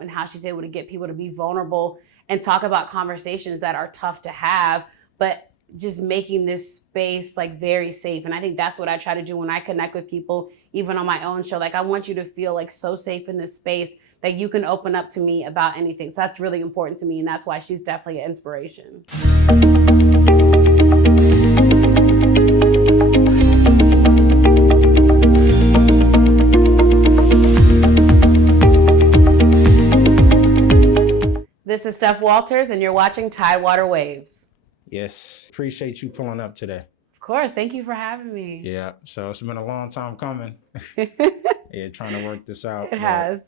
and how she's able to get people to be vulnerable and talk about conversations that are tough to have, but just making this space like very safe. And I think that's what I try to do when I connect with people, even on my own show. Like, I want you to feel like so safe in this space that you can open up to me about anything. So that's really important to me. And that's why she's definitely an inspiration. This is Steph Walters, and you're watching Tidewater Waves. Yes, appreciate you pulling up today. Of course, thank you for having me. Yeah, so it's been a long time coming. Yeah, trying to work this out. It has.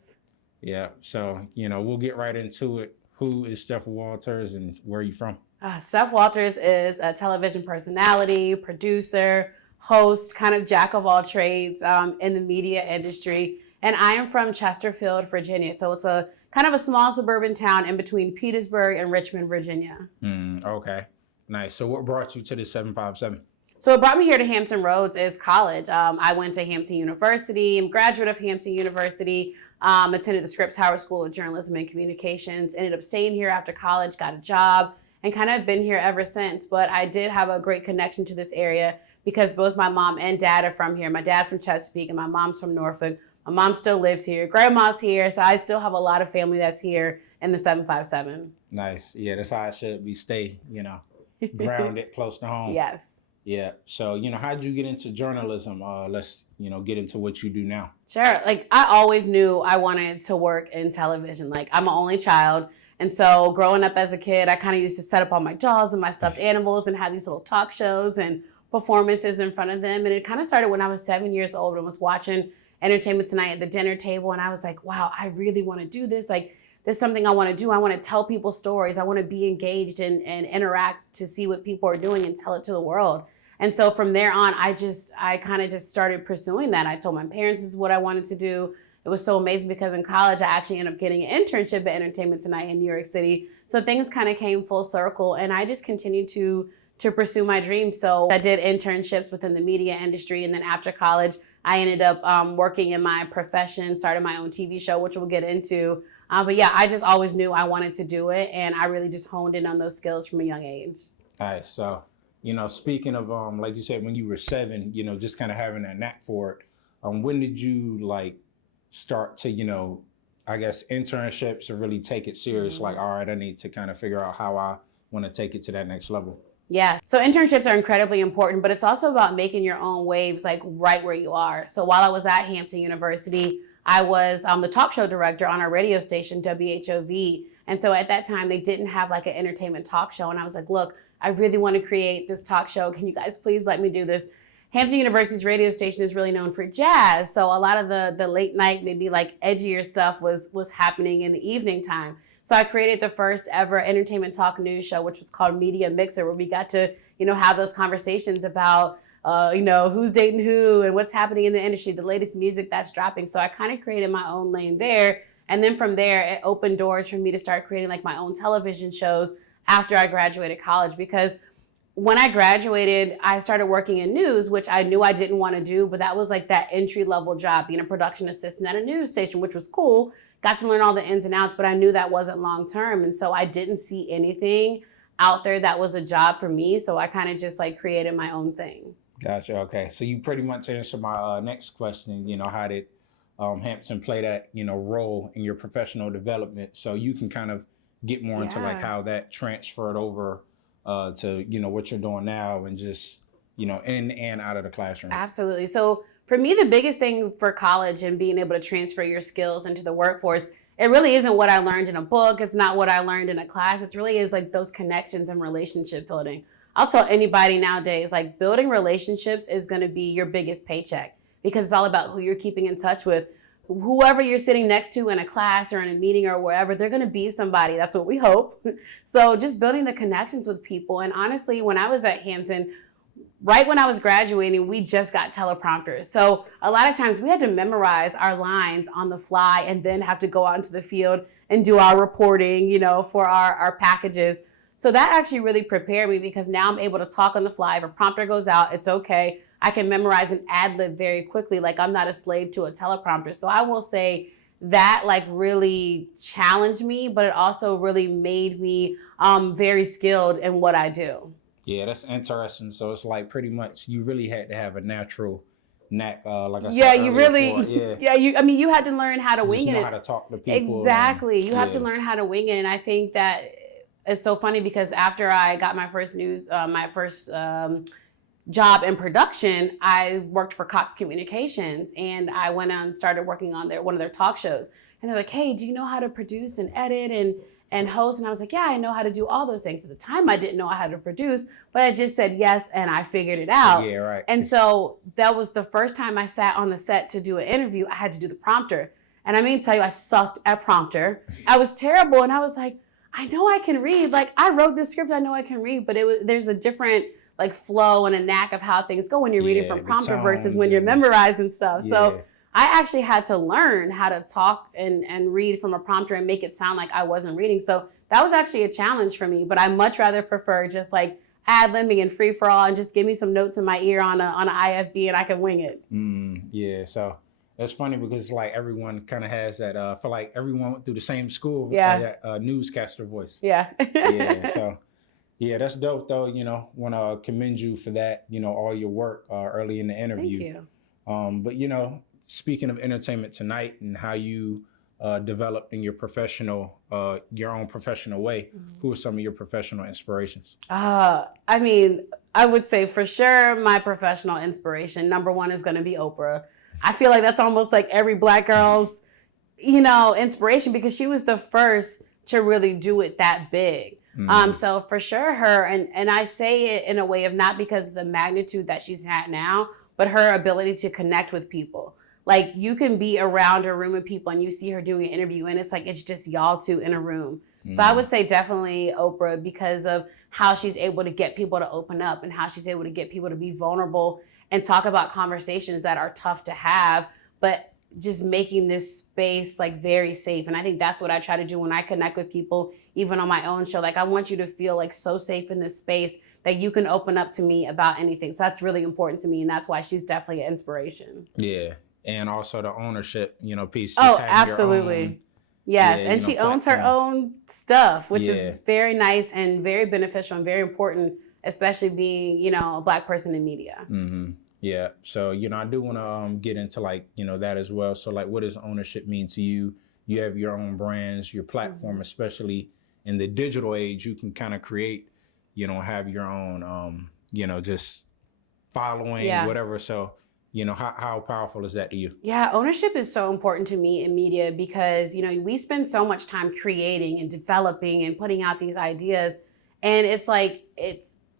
Yeah, so, we'll get right into it. Who is Steph Walters and where are you from? Steph Walters is a television personality, producer, host, kind of jack of all trades in the media industry. And I am from Chesterfield, Virginia. So it's a kind of a small suburban town in between Petersburg and Richmond, Virginia. Okay, nice. So what brought you to the 757? So what brought me here to Hampton Roads is college. I went to Hampton University. I'm a graduate of Hampton University. Attended the Scripps Howard School of Journalism and Communications. Ended up staying here after college, got a job, and kind of been here ever since. But I did have a great connection to this area because both my mom and dad are from here. My dad's from Chesapeake and my mom's from Norfolk. My mom still lives here. Grandma's here. So I still have a lot of family that's here in the 757. Nice. Yeah, that's how it should be. Stay, grounded, close to home. Yes. Yeah. So, how'd you get into journalism? Let's, get into what you do now. Sure. Like, I always knew I wanted to work in television. Like, I'm an only child. And so growing up as a kid, I kind of used to set up all my dolls and my stuffed animals and have these little talk shows and performances in front of them. And it kind of started when I was 7 years old and was watching Entertainment Tonight at the dinner table. And I was like, wow, I really want to do this. Like, there's something I want to do. I want to tell people stories. I want to be engaged and interact to see what people are doing and tell it to the world. And so from there on, I kind of just started pursuing that. I told my parents this is what I wanted to do. It was so amazing because in college, I actually ended up getting an internship at Entertainment Tonight in New York City. So things kind of came full circle and I just continued to pursue my dream. So I did internships within the media industry. And then after college, I ended up working in my profession, started my own TV show, which we'll get into. But yeah, I just always knew I wanted to do it. And I really just honed in on those skills from a young age. All right. So, speaking of, like you said, when you were 7, just kind of having that knack for it, when did you start to, I guess, internships and really take it serious? Mm-hmm. Like, all right, I need to kind of figure out how I want to take it to that next level. Yeah, so internships are incredibly important, but it's also about making your own waves like right where you are. So while I was at Hampton University, I was the talk show director on our radio station, WHOV. And so at that time, they didn't have like an entertainment talk show. And I was like, look, I really want to create this talk show. Can you guys please let me do this? Hampton University's radio station is really known for jazz. So a lot of the late night, maybe like edgier stuff was happening in the evening time. So I created the first ever entertainment talk news show, which was called Media Mixer, where we got to, have those conversations about, who's dating who and what's happening in the industry, the latest music that's dropping. So I kind of created my own lane there. And then from there, it opened doors for me to start creating like my own television shows after I graduated college. Because when I graduated, I started working in news, which I knew I didn't want to do, but that was like that entry level job, being a production assistant at a news station, which was cool. Got to learn all the ins and outs, but I knew that wasn't long term. And so I didn't see anything out there that was a job for me. So I kind of just created my own thing. Gotcha. Okay. So you pretty much answered my next question, how did Hampton play that, role in your professional development? So you can kind of get more into how that transferred over to, what you're doing now and just, in and out of the classroom. Absolutely. So for me, the biggest thing for college and being able to transfer your skills into the workforce, it really isn't what I learned in a book. It's not what I learned in a class. It really is like those connections and relationship building. I'll tell anybody nowadays, like building relationships is going to be your biggest paycheck because it's all about who you're keeping in touch with. Whoever you're sitting next to in a class or in a meeting or wherever, they're going to be somebody. That's what we hope. So just building the connections with people. And honestly, when I was at Hampton, right when I was graduating, we just got teleprompters. So a lot of times we had to memorize our lines on the fly and then have to go out into the field and do our reporting, for our packages. So that actually really prepared me because now I'm able to talk on the fly. If a prompter goes out, it's okay. I can memorize and ad-lib very quickly. Like I'm not a slave to a teleprompter. So I will say that like really challenged me, but it also really made me very skilled in what I do. Yeah, that's interesting. So it's like pretty much you really had to have a natural knack, like I Yeah, said you earlier. really, yeah, you had to learn how to You wing just it. know how to talk to people. Exactly. You have to yeah. learn how to wing it. And I think that it's so funny because after I got my first job in production, I worked for Cox Communications, and I went on and started working on one of their talk shows. And they're like, hey, do you know how to produce and edit and host? And I was like, yeah, I know how to do all those things. At the time, I didn't know how to produce, but I just said yes, and I figured it out. Yeah, right. And so that was the first time I sat on the set to do an interview. I had to do the prompter. And I mean to tell you, I sucked at prompter. I was terrible. And I was like, I know I can read. Like, I wrote this script, I know I can read, but there's a different like flow and a knack of how things go when you're reading from prompter versus when you're memorizing stuff. Yeah. So I actually had to learn how to talk and read from a prompter and make it sound like I wasn't reading. So that was actually a challenge for me, but I much rather prefer just like ad-libbing and free for all and just give me some notes in my ear on an IFB and I can wing it. Yeah, so it's funny because like everyone kind of has that, I feel like everyone went through the same school with that newscaster voice. Yeah. Yeah, so yeah, that's dope though. Want to commend you for that, all your work early in the interview. Thank you. But, speaking of entertainment tonight and how you developed in your own professional way, who are some of your professional inspirations? I mean, I would say for sure my professional inspiration, number one, is going to be Oprah. I feel like that's almost like every Black girl's, inspiration because she was the first to really do it that big. So for sure her, and I say it in a way of not because of the magnitude that she's at now, but her ability to connect with people. Like you can be around a room of people and you see her doing an interview and it's like, it's just y'all two in a room. So I would say definitely Oprah because of how she's able to get people to open up and how she's able to get people to be vulnerable and talk about conversations that are tough to have, but just making this space like very safe. And I think that's what I try to do when I connect with people, even on my own show. Like I want you to feel like so safe in this space that you can open up to me about anything. So that's really important to me. And that's why she's definitely an inspiration. Yeah. And also the ownership, piece. Oh, absolutely. Yes. And she owns her own stuff, which is very nice and very beneficial and very important, especially being, a Black person in media. Mm-hmm. Yeah. So, I do want to get into like, that as well. So like, what does ownership mean to you? You have your own brands, your platform, especially in the digital age, you can kind of create, have your own, just following, whatever. So, how powerful is that to you? Yeah, ownership is so important to me in media because, we spend so much time creating and developing and putting out these ideas. And it's like,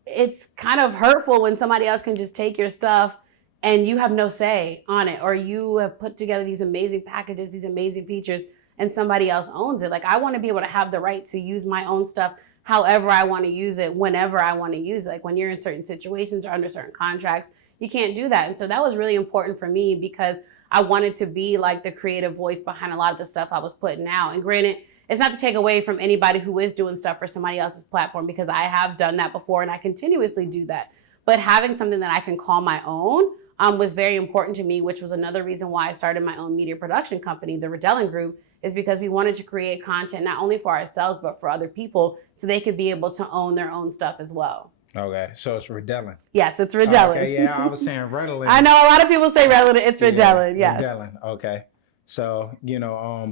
it's kind of hurtful when somebody else can just take your stuff and you have no say on it, or you have put together these amazing packages, these amazing features, and somebody else owns it. Like I want to be able to have the right to use my own stuff however I want to use it, whenever I want to use it. Like when you're in certain situations or under certain contracts, you can't do that. And so that was really important for me because I wanted to be like the creative voice behind a lot of the stuff I was putting out. And granted, it's not to take away from anybody who is doing stuff for somebody else's platform because I have done that before and I continuously do that. But having something that I can call my own was very important to me, which was another reason why I started my own media production company, the Redelynn Group, is because we wanted to create content not only for ourselves, but for other people so they could be able to own their own stuff as well. Okay, so it's Redelynn. Yes, it's Redelynn. Okay, yeah, I was saying Redelynn. I know a lot of people say Redelynn. It's Redelynn, yes. Redelynn, okay. So,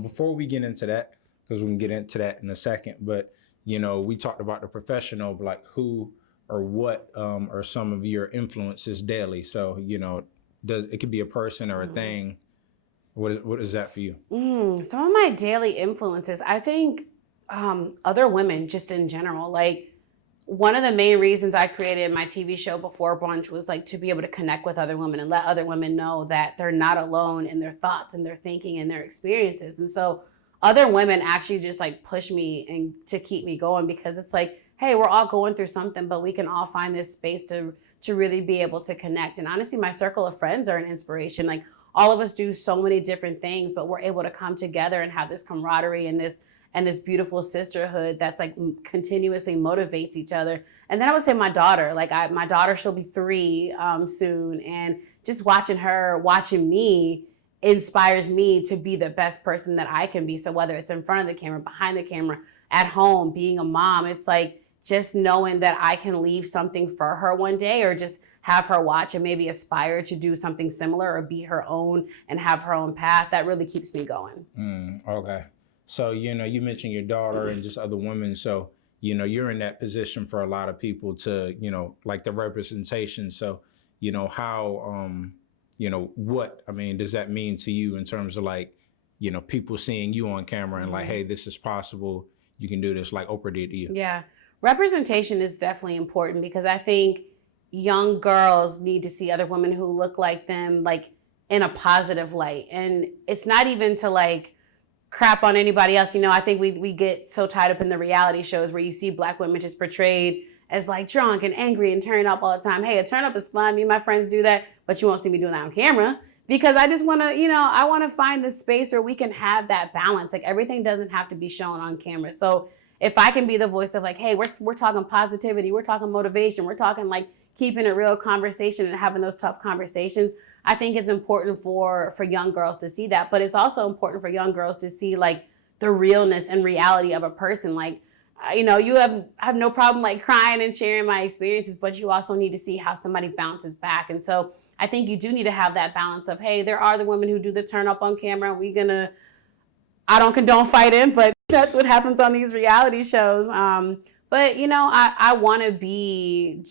before we get into that, because we can get into that in a second, but, we talked about the professional, but like who or what are some of your influences daily? So, it could be a person or a thing. What is that for you? Some of my daily influences, I think other women just in general. Like one of the main reasons I created my TV show before Brunch was like to be able to connect with other women and let other women know that they're not alone in their thoughts and their thinking and their experiences. And so other women actually just like push me and to keep me going because it's like, hey, we're all going through something, but we can all find this space to really be able to connect. And honestly, my circle of friends are an inspiration. Like all of us do so many different things, but we're able to come together and have this camaraderie and this beautiful sisterhood that's like continuously motivates each other. And then I would say my daughter, my daughter, she'll be 3 soon. And just watching her, watching me, inspires me to be the best person that I can be. So whether it's in front of the camera, behind the camera, at home, being a mom, it's like just knowing that I can leave something for her one day, or just have her watch and maybe aspire to do something similar or be her own and have her own path. That really keeps me going. Okay. So, you mentioned your daughter and just other women. So, you're in that position for a lot of people to, like the representation. So, how, what, does that mean to you in terms of like, people seeing you on camera and like, hey, this is possible. You can do this, like Oprah did to you. Yeah. Representation is definitely important, because I think young girls need to see other women who look like them, like in a positive light. And it's not even to like crap on anybody else. I think we get so tied up in the reality shows where you see Black women just portrayed as like drunk and angry and turn up all the time. Hey, a turn up is fun. Me and my friends do that, but you won't see me doing that on camera, because I just want to, I want to find this space where we can have that balance. Like everything doesn't have to be shown on camera. So if I can be the voice of like, hey, we're talking positivity, we're talking motivation, we're talking like keeping a real conversation and having those tough conversations, I think it's important for young girls to see that. But it's also important for young girls to see like the realness and reality of a person. Like, you have no problem like crying and sharing my experiences, but you also need to see how somebody bounces back. And so I think you do need to have that balance of, hey, there are the women who do the turn up on camera. I don't condone fighting, but that's what happens on these reality shows. But, I want to be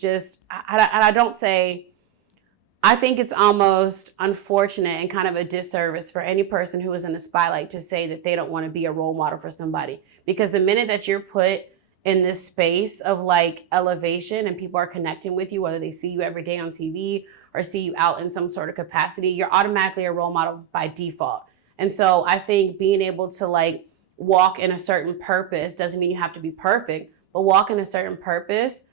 I think it's almost unfortunate and kind of a disservice for any person who is in the spotlight to say that they don't want to be a role model for somebody. Because the minute that you're put in this space of like elevation and people are connecting with you, whether they see you every day on TV or see you out in some sort of capacity, you're automatically a role model by default. And so I think being able to like walk in a certain purpose doesn't mean you have to be perfect, but walk in a certain purpose.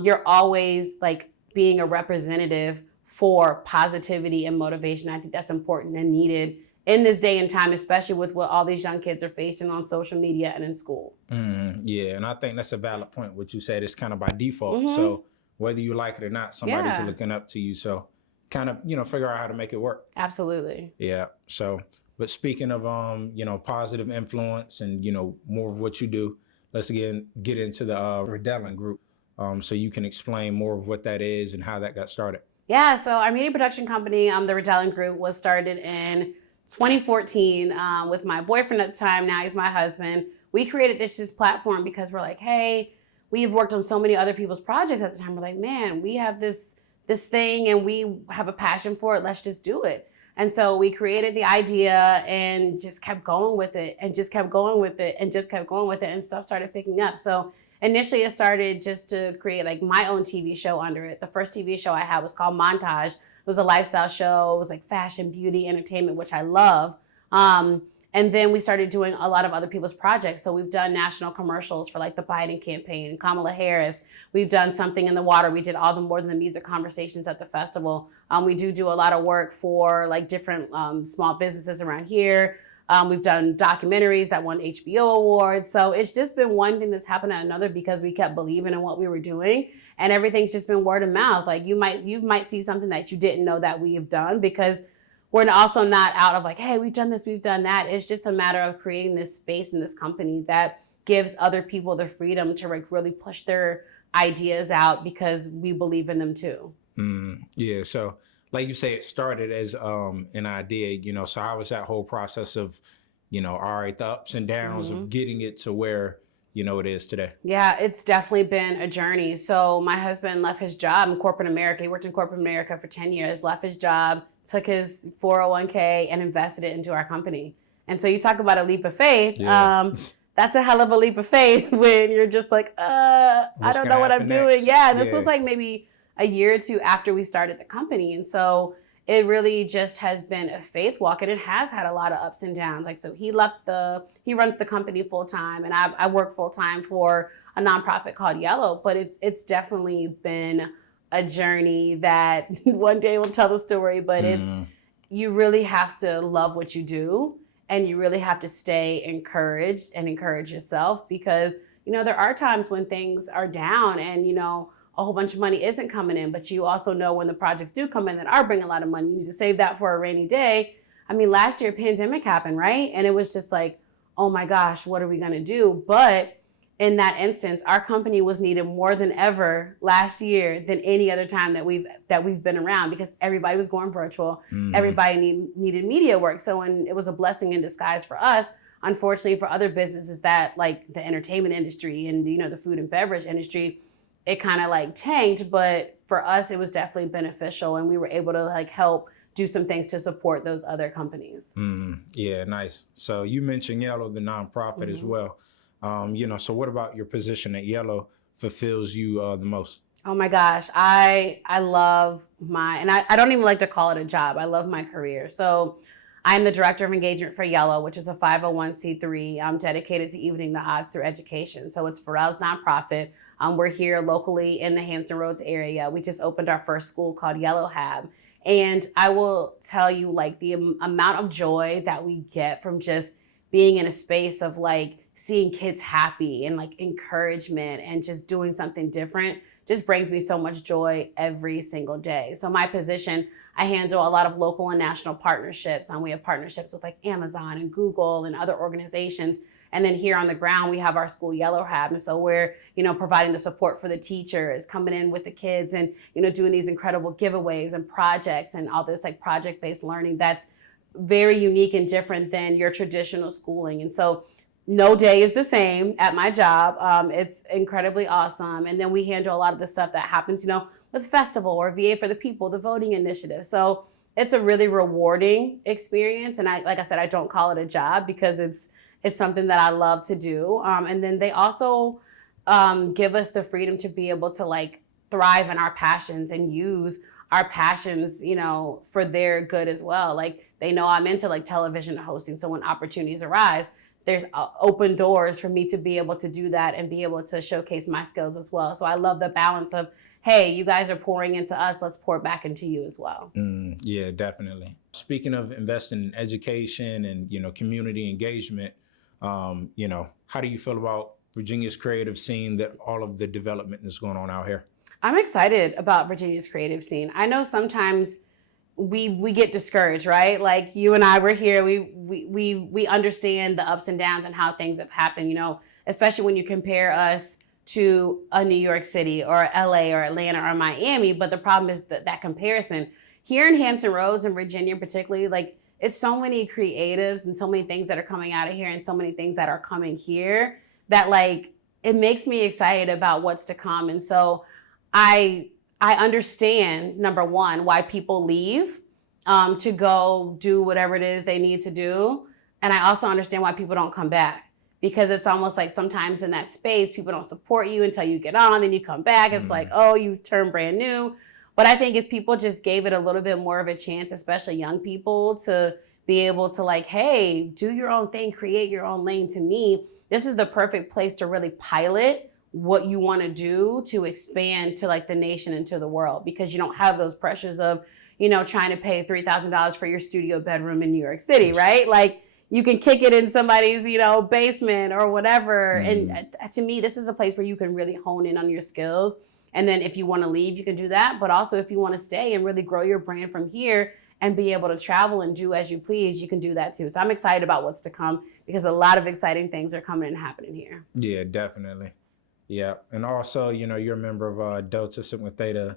You're always like being a representative for positivity and motivation. I think that's important and needed in this day and time, especially with what all these young kids are facing on social media and in school. Yeah, and I think that's a valid point. What you said is kind of by default. So whether you like it or not, somebody's looking up to you. So kind of, figure out how to make it work. Absolutely. Yeah. So, but speaking of, positive influence and, more of what you do, let's again get into the Redelynn group. So you can explain more of what that is and how that got started. Yeah, so our media production company, the Redelynn Group, was started in 2014 with my boyfriend at the time. Now he's my husband. We created this platform because we're like, hey, we've worked on so many other people's projects at the time. We're like, man, we have this thing and we have a passion for it. Let's just do it. And so we created the idea and just kept going with it and just kept going with it and just kept going with it, and stuff started picking up. So initially, it started just to create like my own TV show under it. The first TV show I had was called Montage. It was a lifestyle show. It was like fashion, beauty, entertainment, which I love. And then we started doing a lot of other people's projects. So we've done national commercials for like the Biden campaign, Kamala Harris. We've done Something in the Water. We did all the More Than the Music conversations at the festival. We do a lot of work for like different small businesses around here. We've done documentaries that won HBO awards. So it's just been one thing that's happened to another because we kept believing in what we were doing, and everything's just been word of mouth. Like you might see something that you didn't know that we have done, because we're also not out of like, hey, we've done this, we've done that. It's just a matter of creating this space in this company that gives other people the freedom to like really push their ideas out because we believe in them too. Yeah. So like you say, it started as an idea, so how was that whole process of, all right, the ups and downs of getting it to where, it is today? Yeah, it's definitely been a journey. So my husband left his job in corporate America. He worked in corporate America for 10 years, left his job, took his 401k and invested it into our company. And so you talk about a leap of faith. Yeah. That's a hell of a leap of faith when you're just like, I don't know what I'm doing. Yeah, this was like maybe a year or two after we started the company. And so it really just has been a faith walk, and it has had a lot of ups and downs. Like, so he runs the company full time, and I work full time for a nonprofit called Yellow, but it's definitely been a journey that one day we'll tell the story, but you really have to love what you do, and you really have to stay encouraged and encourage yourself, because, there are times when things are down and, a whole bunch of money isn't coming in, but you also know when the projects do come in that are bringing a lot of money, you need to save that for a rainy day. I mean, last year pandemic happened, right? And it was just like, oh my gosh, what are we going to do? But in that instance, our company was needed more than ever last year than any other time that we've been around, because everybody was going virtual. Everybody needed media work. So when it was a blessing in disguise for us, unfortunately for other businesses that like the entertainment industry and, you know, the food and beverage industry, it kind of like tanked. But for us, it was definitely beneficial, and we were able to like help do some things to support those other companies. Yeah, nice. So you mentioned Yellow, the nonprofit as well. You know, so what about your position at Yellow fulfills you the most? Oh my gosh, I love and I don't even like to call it a job. I love my career. So I'm the director of engagement for Yellow, which is a 501c3. I'm dedicated to evening the odds through education. So it's Pharrell's nonprofit. We're here locally in the Hampton Roads area. We just opened our first school called Yellow Hab. And I will tell you, like, the amount of joy that we get from just being in a space of like seeing kids happy and like encouragement and just doing something different just brings me so much joy every single day. So my position, I handle a lot of local and national partnerships. We have partnerships with like Amazon and Google and other organizations. And then here on the ground, we have our school Yellow Hab. And so we're, you know, providing the support for the teachers, coming in with the kids and, you know, doing these incredible giveaways and projects and all this like project-based learning that's very unique and different than your traditional schooling. And so no day is the same at my job. It's incredibly awesome. And then we handle a lot of the stuff that happens, you know, with Festival or VA for the People, the voting initiative. So it's a really rewarding experience. And like I said, I don't call it a job because it's something that I love to do. And then they also give us the freedom to be able to like thrive in our passions and use our passions, you know, for their good as well. Like they know I'm into like television hosting. So when opportunities arise, there's open doors for me to be able to do that and be able to showcase my skills as well. So I love the balance of, hey, you guys are pouring into us, let's pour back into you as well. Yeah, definitely. Speaking of investing in education and, you know, community engagement, you know, how do you feel about Virginia's creative scene, that all of the development that's going on out here? I'm excited about Virginia's creative scene. I know sometimes we get discouraged, right? Like you and I were here, we understand the ups and downs and how things have happened, you know, especially when you compare us to a New York City or LA or Atlanta or Miami. But the problem is that comparison here in Hampton Roads and Virginia particularly, like it's so many creatives and so many things that are coming out of here and so many things that are coming here that like it makes me excited about what's to come. And so I understand, number one, why people leave to go do whatever it is they need to do. And I also understand why people don't come back, because it's almost like sometimes in that space, people don't support you until you get on, then you come back. It's like, oh, you turn brand new. But I think if people just gave it a little bit more of a chance, especially young people, to be able to like, hey, do your own thing, create your own lane. To me, this is the perfect place to really pilot what you want to do to expand to like the nation and to the world, because you don't have those pressures of, you know, trying to pay $3,000 for your studio bedroom in New York City, right? Like you can kick it in somebody's, you know, basement or whatever. And to me, this is a place where you can really hone in on your skills. And then if you want to leave, you can do that. But also if you want to stay and really grow your brand from here and be able to travel and do as you please, you can do that too. So I'm excited about what's to come, because a lot of exciting things are coming and happening here. Yeah, definitely. Yeah. And also, you know, you're a member of Delta Sigma Theta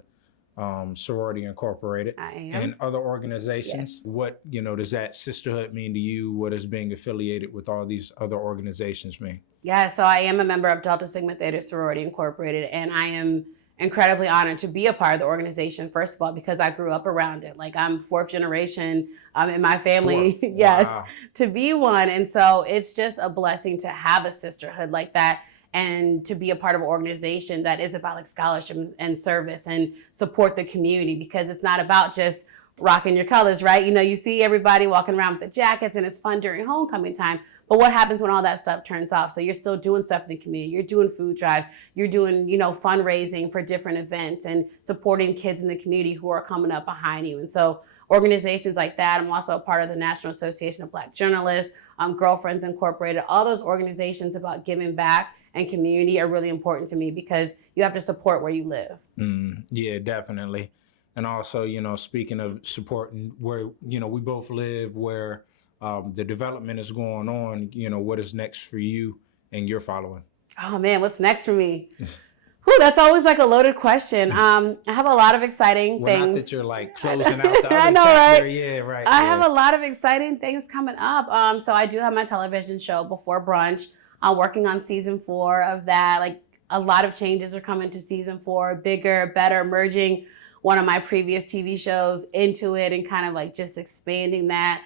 Sorority Incorporated. I am. And other organizations. Yes. What, you know, does that sisterhood mean to you? What does being affiliated with all these other organizations mean? Yeah, so I am a member of Delta Sigma Theta Sorority Incorporated, and I am incredibly honored to be a part of the organization, first of all, because I grew up around it. Like I'm fourth generation in my family, yes, Wow. to be one. And so it's just a blessing to have a sisterhood like that, and to be a part of an organization that is about like scholarship and service and support the community, because it's not about just rocking your colors, right? You know, you see everybody walking around with the jackets and it's fun during homecoming time. But what happens when all that stuff turns off? So you're still doing stuff in the community. You're doing food drives. You're doing, you know, fundraising for different events and supporting kids in the community who are coming up behind you. And so organizations like that. I'm also a part of the National Association of Black Journalists, Girlfriends Incorporated. All those organizations about giving back and community are really important to me, because you have to support where you live. Yeah, definitely. And also, you know, speaking of supporting where, you know, we both live, where the development is going on, you know, what is next for you and your following? Oh man, what's next for me? Whew, that's always like a loaded question. I have a lot of exciting Well, things. not that you're like closing out the other I know, chapter. right? Yeah, right. I yeah. have a lot of exciting things coming up. So I do have my television show Before Brunch. I'm working on season 4 of that. Like a lot of changes are coming to season 4, bigger, better, merging one of my previous TV shows into it and kind of like just expanding that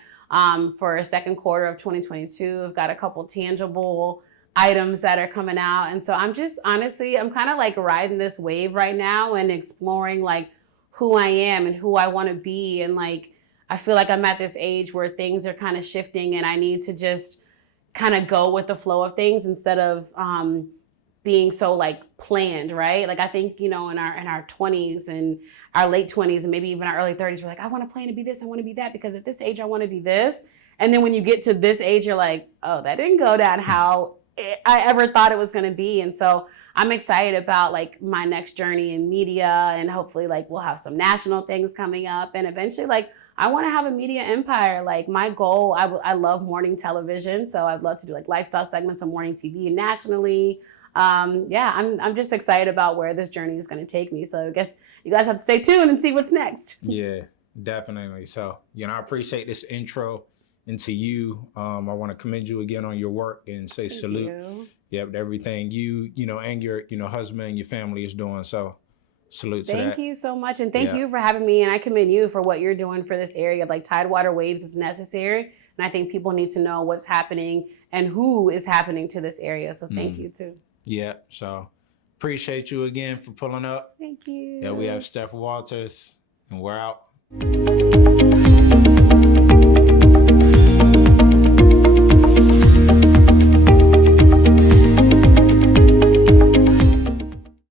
for a second quarter of 2022. I've got a couple tangible items that are coming out. And so I'm just honestly, I'm kind of like riding this wave right now and exploring like who I am and who I want to be. And like, I feel like I'm at this age where things are kind of shifting and I need to just kind of go with the flow of things instead of being so like planned, right? Like I think, you know, in our 20s and our late 20s and maybe even our early 30s, we're like, I want to plan to be this, I want to be that, because at this age I want to be this. And then when you get to this age, you're like, oh, that didn't go down how I ever thought it was going to be. And so I'm excited about like my next journey in media, and hopefully like we'll have some national things coming up, and eventually like I want to have a media empire. Like my goal, I love morning television, so I'd love to do like lifestyle segments on morning TV nationally. Yeah, I'm just excited about where this journey is going to take me. So I guess you guys have to stay tuned and see what's next. Yeah, definitely. So, you know, I appreciate this intro into you. I want to commend you again on your work and say Thank salute. you. Yep, everything you know, and your, you know, husband and your family is doing. So salute to that. Thank you so much. And thank Yeah. you for having me. And I commend you for what you're doing for this area. Like Tidewater Waves is necessary. And I think people need to know what's happening and who is happening to this area. So thank you too. Yeah, so appreciate you again for pulling up. Thank you. Yeah, we have Steph Walters, and we're out.